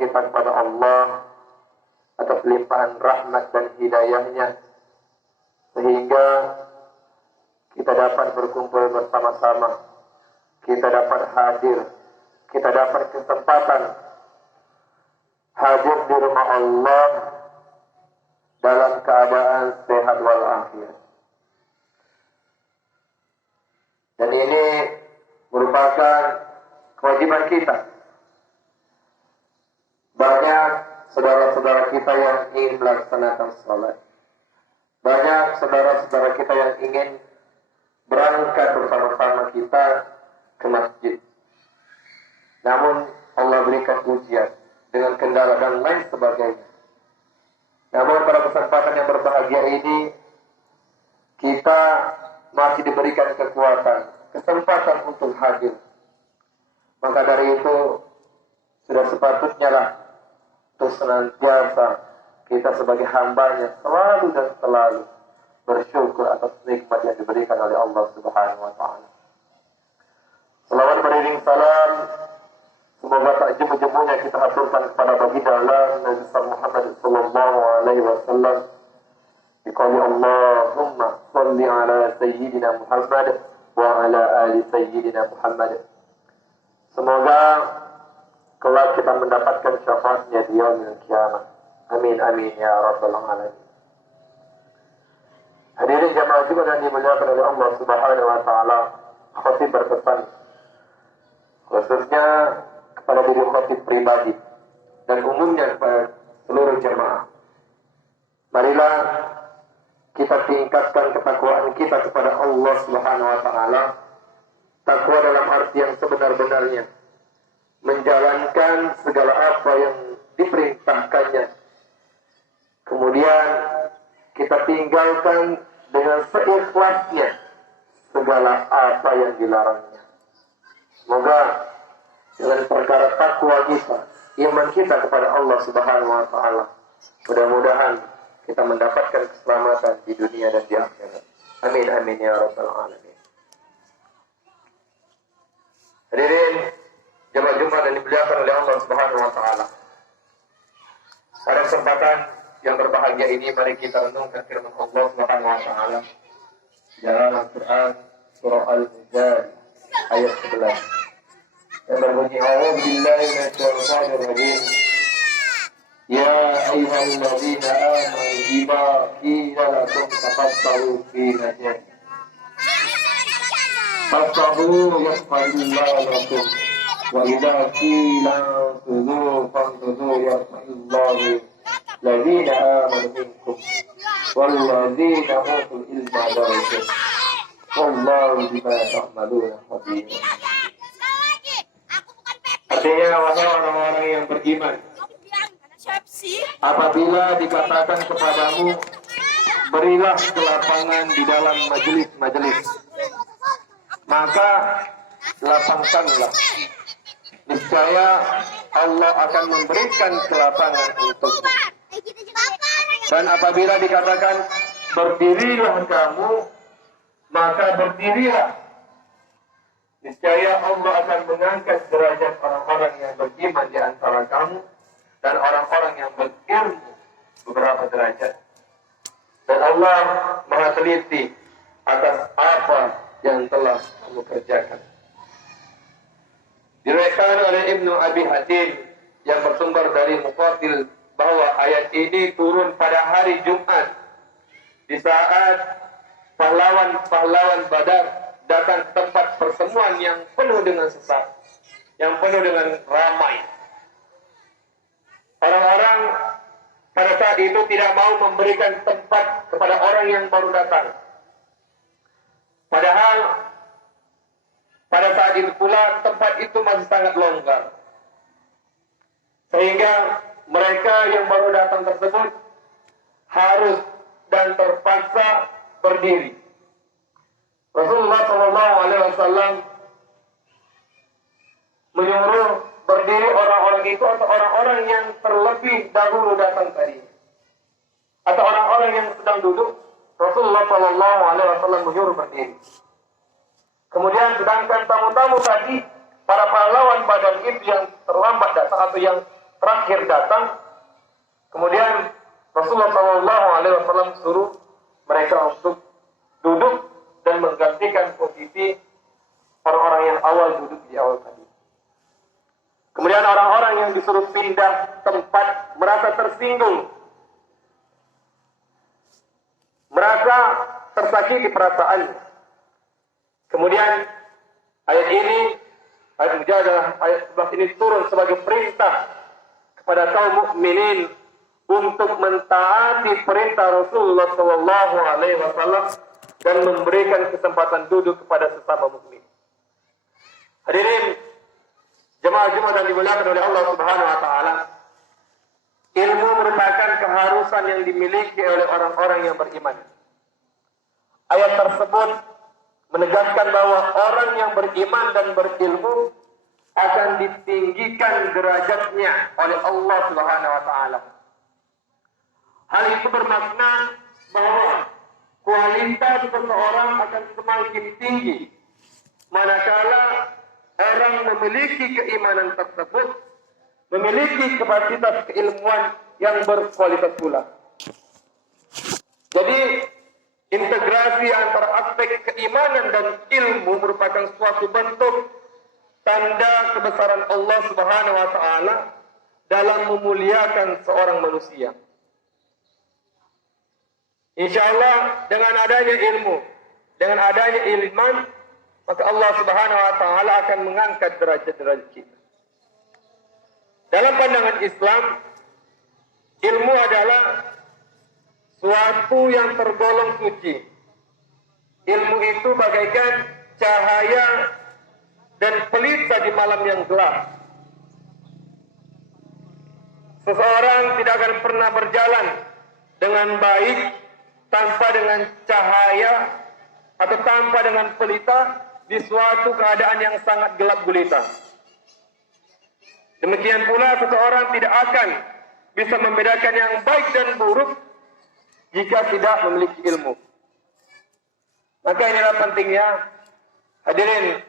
kita kepada Allah atas limpahan rahmat dan hidayahnya, sehingga kita dapat berkumpul bersama-sama, kita dapat hadir, kita dapat kesempatan hadir di rumah Allah dalam keadaan sehat walafiat. Dan ini merupakan kewajiban kita. Banyak saudara-saudara kita yang ingin melaksanakan sholat. Banyak saudara-saudara kita yang ingin berangkat bersama-sama kita ke masjid. Namun Allah berikan ujian dengan kendala dan lain sebagainya. Namun pada kesempatan yang berbahagia ini, kita masih diberikan kekuatan, kesempatan untuk hadir. Maka dari itu, sudah sepatutnya lah untuk senantiasa kita sebagai hambanya selalu dan selalu bersyukur atas nikmat yang diberikan oleh Allah Subhanahu wa Ta'ala. Selawat beriring salam, semoga tak jemu-jemunya kita aturkan kepada baginda Nabi Muhammad sallallahu alaihi wasallam. Biqauli Allahumma salli ala sayyidina Muhammad wa ala ali sayyidina Muhammad. Semoga kelak kita mendapatkan syafaatnya di yaumil kiamat. Amin amin ya rabbal alamin. Hadirin jamaah Jumat yang dimuliakan oleh Allah Subhanahu wa Ta'ala, khatib berpesan khususnya kepada diri khatib pribadi dan umumnya kepada seluruh jamaah. Marilah kita tingkatkan ketakwaan kita kepada Allah Subhanahu wa Ta'ala. Takwa dalam arti yang sebenar-benarnya, menjalankan segala apa yang diperintahkannya, kemudian kita tinggalkan dengan seikhlasnya segala apa yang dilarangnya. Semoga dengan perkara takwa kita, iman kita kepada Allah Subhanahu wa Ta'ala, mudah-mudahan kita mendapatkan keselamatan di dunia dan di akhirat. Amin amin ya rabbal alamin. Hadirin jemaah Jumat yang dimuliakan oleh Allah Subhanahu wa Ta'ala, pada kesempatan yang berbahagia ini, mari kita renungkan firman Allah Subhanahu wa Ta'ala dalam Al-Quran surah Al-Mujadil ayat 11 yang berbunyi, A'udzu billahi minasyaitonir rajim. Ya ayyuhalladzina amanu idza qila lakum tafassahu fi dinillah fafsahu yaf'alillahu lakum wa idza qila tudu fantudu yaf'alillahu ladzina amanu minkum walladzina utul ilma darajat wallahu bima ta'maluna khabir. Artinya, wahai orang-orang yang beriman, apabila dikatakan kepadamu, berilah kelapangan di dalam majelis-majelis, maka lapangkanlah. Niscaya Allah akan memberikan kelapangan untukmu. Dan apabila dikatakan berdirilah kamu, maka berdirilah. Niscaya Allah akan mengangkat derajat orang-orang yang beriman di antara kamu dan orang-orang yang berilmu beberapa derajat. Dan Allah Maha teliti atas apa yang telah kamu kerjakan. Diriwayatkan oleh Ibnu Abi Hatim yang bersumber dari Muqatil bahwa ayat ini turun pada hari Jumat, di saat pahlawan-pahlawan Badar datang ke tempat pertemuan yang penuh dengan sesak, yang penuh dengan ramai. Orang-orang pada saat itu tidak mau memberikan tempat kepada orang yang baru datang. Padahal pada saat itu pula tempat itu masih sangat longgar, sehingga mereka yang baru datang tersebut harus dan terpaksa berdiri. Rasulullah SAW menyuruh berdiri orang-orang itu atau orang-orang yang terlebih dahulu datang tadi, atau orang-orang yang sedang duduk. Rasulullah SAW menyuruh berdiri. Kemudian sedangkan tamu-tamu tadi, para pahlawan Badar itu yang terlambat datang atau yang terakhir datang, kemudian Rasulullah SAW suruh mereka untuk duduk dan menggantikan posisi orang-orang yang awal duduk di awal tadi. Kemudian orang-orang yang disuruh pindah tempat merasa tersinggung, merasa tersakiti perasaannya. Kemudian ayat ini, ayat Mujadalah, ayat 11 ini turun sebagai perintah kepada kaum mukminin untuk mentaati perintah Rasulullah SAW dan memberikan kesempatan duduk kepada sesama mukmin. Hadirin jemaah Jumat yang dimuliakan oleh Allah Subhanahu wa taala, ilmu merupakan keharusan yang dimiliki oleh orang-orang yang beriman. Ayat tersebut menegaskan bahwa orang yang beriman dan berilmu akan ditinggikan derajatnya oleh Allah Subhanahu wa taala. Hal itu bermakna bahwa kualitas seseorang akan semakin tinggi manakala orang memiliki keimanan tersebut, memiliki kapasitas keilmuan yang berkualitas pula. Jadi integrasi antara aspek keimanan dan ilmu merupakan suatu bentuk tanda kebesaran Allah Subhanahu wa taala dalam memuliakan seorang manusia. Insyaallah dengan adanya ilmu, dengan adanya ilman, maka Allah Subhanahu wa taala akan mengangkat derajat-derajat kita. Dalam pandangan Islam, ilmu adalah suatu yang tergolong suci. Ilmu itu bagaikan cahaya dan pelita di malam yang gelap. Seseorang tidak akan pernah berjalan dengan baik tanpa dengan cahaya atau tanpa dengan pelita di suatu keadaan yang sangat gelap gulita. Demikian pula seseorang tidak akan bisa membedakan yang baik dan buruk jika tidak memiliki ilmu. Maka inilah pentingnya hadirin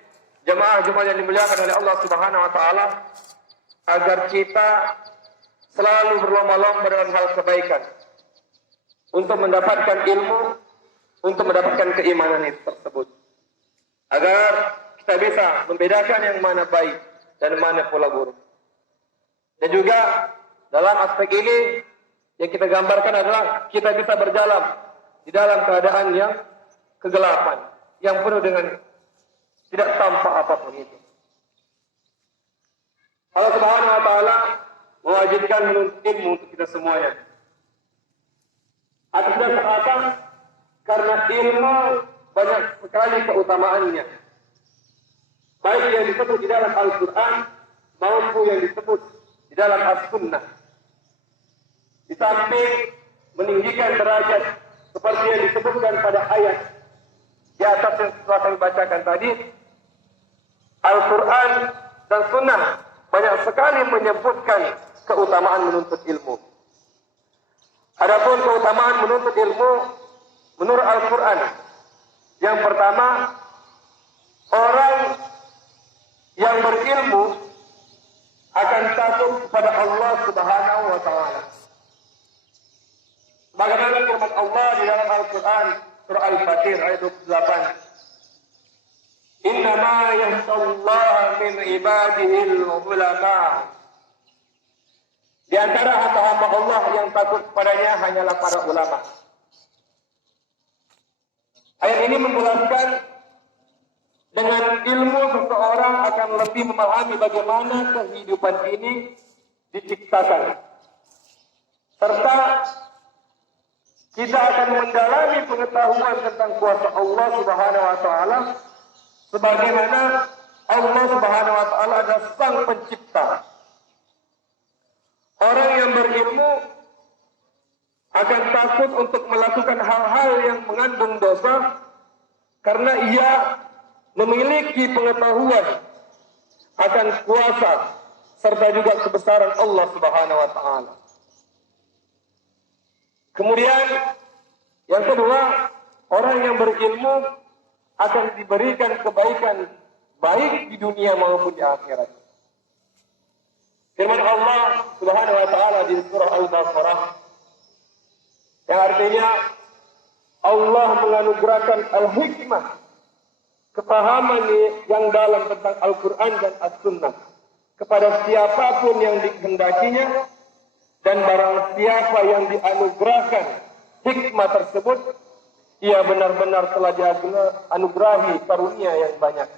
jemaah Jumat yang dimuliakan oleh Allah Subhanahu wa taala, agar kita selalu berlomba-lomba dengan hal kebaikan untuk mendapatkan ilmu, untuk mendapatkan keimanan itu tersebut, agar kita bisa membedakan yang mana baik dan mana pula buruk. Dan juga dalam aspek ini yang kita gambarkan adalah kita bisa berjalan di dalam keadaan yang kegelapan, yang penuh dengan tidak tampak apapun itu. Allah Subhanahu wa taala mewajibkan menuntut ilmu untuk kita semuanya. Atas dasar apa? Karena ilmu banyak sekali keutamaannya. Baik yang disebut di dalam Al-Quran maupun yang disebut di dalam As-Sunnah. Di samping meninggikan derajat seperti yang disebutkan pada ayat di atas yang telah kami bacakan tadi, Al-Quran dan Sunnah banyak sekali menyebutkan keutamaan menuntut ilmu. Adapun keutamaan menuntut ilmu menurut Al-Quran, yang pertama, orang yang berilmu akan takut kepada Allah Subhanahu wa taala. Bagaimana firman Allah di dalam Al-Quran surah Al-Fatir ayat 28. Innama yakhshallaha min ibadihil ulama. Di antara hamba-hamba Allah yang takut kepadanya hanyalah para ulama. Ayat ini menjelaskan dengan ilmu seseorang akan lebih memahami bagaimana kehidupan ini diciptakan. Serta kita akan mendalami pengetahuan tentang kuasa Allah Subhanahu wa taala, sebagaimana Allah Subhanahu wa taala adalah sang pencipta. Orang yang berilmu akan takut untuk melakukan hal-hal yang mengandung dosa karena ia memiliki pengetahuan akan kuasa serta juga kebesaran Allah Subhanahu wa taala. Kemudian yang kedua, orang yang berilmu akan diberikan kebaikan baik di dunia maupun di akhirat. Firman Allah Subhanahu wa taala di surah Al-Baqarah yang artinya Allah menganugerahkan al-hikmah, kepahaman yang dalam tentang Al-Quran dan As-Sunnah kepada siapapun yang dikehendakinya, dan barang siapa yang dianugerahkan hikmah tersebut, ia benar-benar telah dianugerahi karunia yang banyak,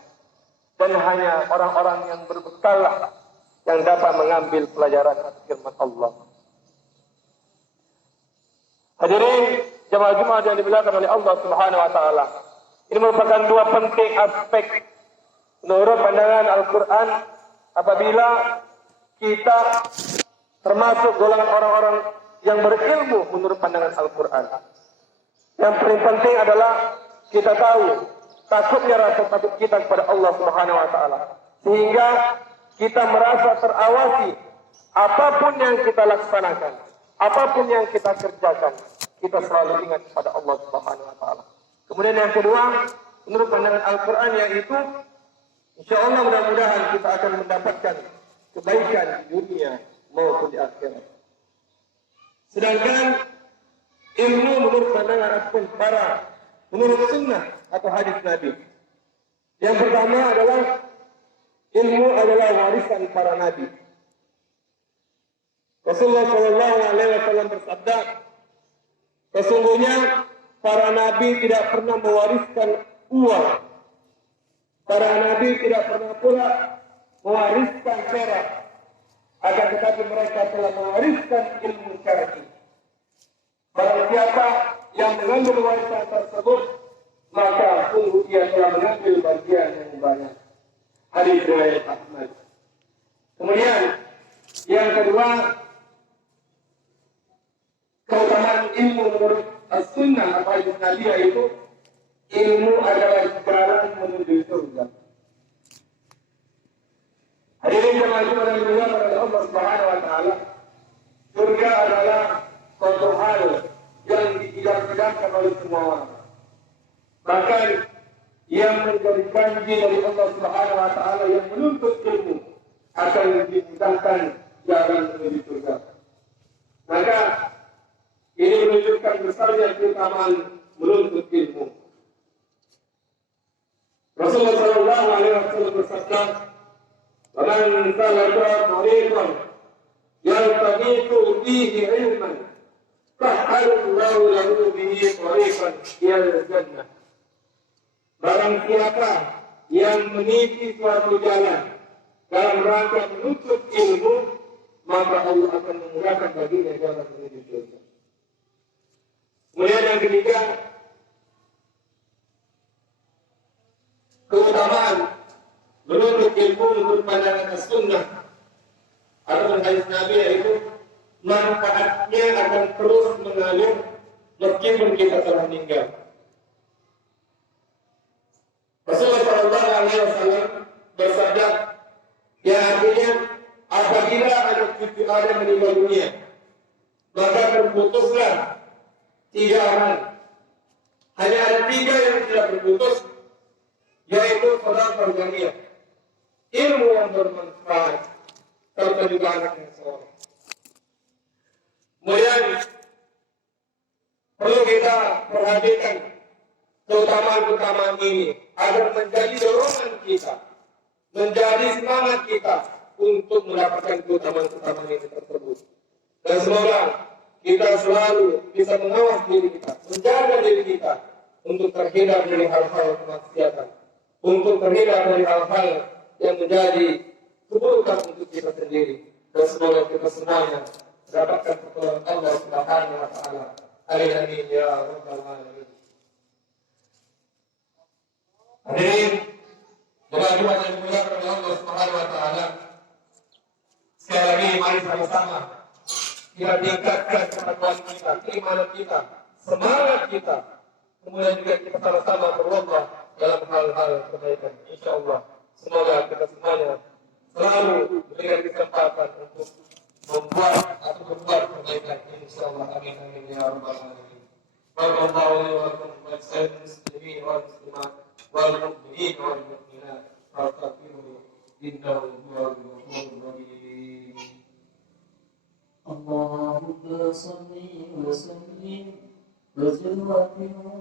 dan hanya orang-orang yang berbekal yang dapat mengambil pelajaran firman Allah. Hadirin jemaah Jumat yang dimuliakan oleh Allah Subhanahu wa taala. Ini merupakan dua penting aspek menurut pandangan Al-Quran apabila kita termasuk golongan orang-orang yang berilmu menurut pandangan Al-Quran. Yang paling penting adalah kita tahu takutnya rasa takut kita kepada Allah Subhanahu wa taala, sehingga kita merasa terawasi apapun yang kita laksanakan, apapun yang kita kerjakan, kita selalu ingat kepada Allah Subhanahu wa taala. Kemudian yang kedua, menurut pandangan Al-Quran yaitu insyaallah mudah-mudahan kita akan mendapatkan kebaikan di dunia maupun di akhirat. Sedangkan ilmu menurut pandangan ataupun menurut sunnah atau hadis Nabi. Yang pertama adalah ilmu adalah warisan para nabi. Rasulullah Shallallahu Alaihi Wasallam bersabda, sesungguhnya para nabi tidak pernah mewariskan uang. Para nabi tidak pernah pula mewariskan perak. Akan tetapi mereka telah mewariskan ilmu syar'i. Barang siapa yang mengambil warisan tersebut, maka sungguh ia telah mengambil bagian yang banyak. Hadis riwayat Ahmad. Kemudian yang kedua, keutamaan ilmu menurut As-Sunnah atau hadis Nabi yaitu ilmu adalah jalan menuju surga. Hadirin jemaah Jumat yang dimuliakan oleh Allah Subhanahu wa taala, surga adalah suatu hal yang diidam-idamkan oleh semua orang. Bahkan yang menjadi janji dari Allah Subhanahu wa taala yang menuntut ilmu akan dimudahkan jalan menuju surga. Maka ini menunjukkan besarnya keutamaan menuntut ilmu. Rasulullah Shallallahu Alaihi Wasallam bersabda, "Man salaka tariqan yaltaqitu fihi ilman, sahhalallahu lahu bihi tariqan ilal jannah." Barang siapa yang meniti suatu jalan dalam rangka menuntut ilmu, maka Allah akan memudahkan baginya jalan menuju surga. Kemudian yang ketiga, keutamaan menuntut ilmu menurut pandangan As-Sunnah atau hadis Nabi yaitu manfaatnya akan terus mengalir meskipun kita telah meninggal. Rasulullah Shallallahu Alaihi Wasallam bersabda, yang artinya apabila anak cucu Adam meninggal dunia, maka terputuslah 3 hal. Hanya ada 3 yang tidak berputus, yaitu sedekah jariyah, ilmu yang bermanfaat, serta juga anak yang soleh. Kemudian perlu kita perhatikan keutamaan-keutamaan ini agar menjadi dorongan kita, menjadi semangat kita untuk mendapatkan keutamaan-keutamaan ini tersebut. Dan semoga kita selalu bisa mengawas diri kita, menjaga diri kita untuk terhindar dari hal-hal kemaksiatan, untuk terhindar dari hal-hal yang menjadi keburukan untuk kita sendiri. Dan semoga kita semuanya mendapatkan pertolongan Allah Subhanahu wa taala. Amin ya rabbal alamin. Hadirin jemaah Jumat yang dimuliakan oleh Allah Subhanahu wa taala, sekali lagi mari sama-sama kita tingkatkan ketakwaan kita, keimanan kita, semangat kita. Kemudian juga kita sama-sama berlomba dalam hal-hal kebaikan. Insyaallah semoga kita semuanya selalu diberikan kesempatan untuk membuat atau berbuat kebaikan. Insyaallah amin amin ya rabbal alamin. Wallahu a'lam bishawab wal muslimin wal mu'minin wal mu'minat. Astaghfirullah innahu huwal ghafurur rahim. وصلي وسلم وزد وكرم